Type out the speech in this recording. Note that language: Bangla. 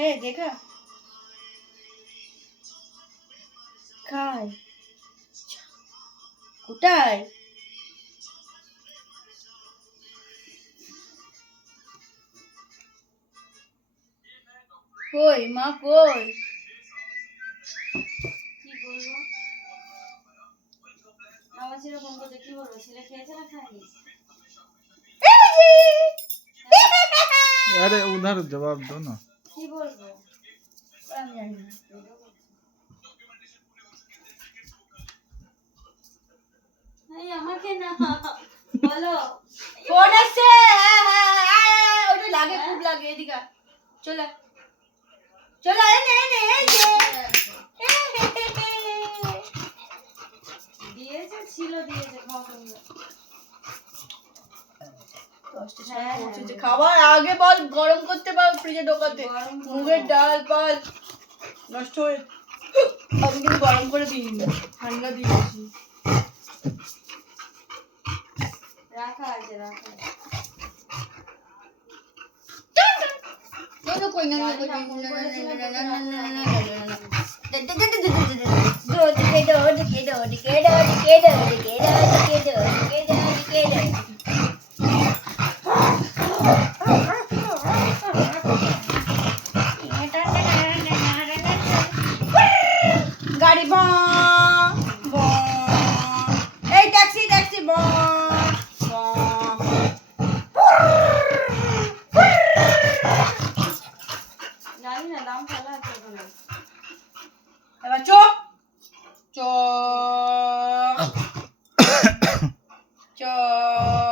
হ্যাঁ দেখা খাই কোথায় কই মা কই কি বলবো আমার ছেলে ফোন করে কি বলবো ছেলে খেয়েছে না খায়নি अरे उधर जवाब दो ना কি বলবো আমি জানি না এই আমাকে না বলো ফোন আসছে ওটা লাগে খুব লাগে এদিকে চলে চলে এনে এনে এই যে দিয়েছে ছিল দিয়েছে খাবার আগে বল গরম করতে পার ফ্রিজে ঢোকাতে মুগের ডাল পাল নষ্ট হয়ে আমি কিন্তু গরম করে দিই ঠান্ডা দিয়েছি রাখা আছে রাখা তো কই না গাড়ি ব এই ট্যাক্সি ট্যাক্সি ব জানি না দাম ফেলা আছে ওখানে এবার চোখ চোখ চোখ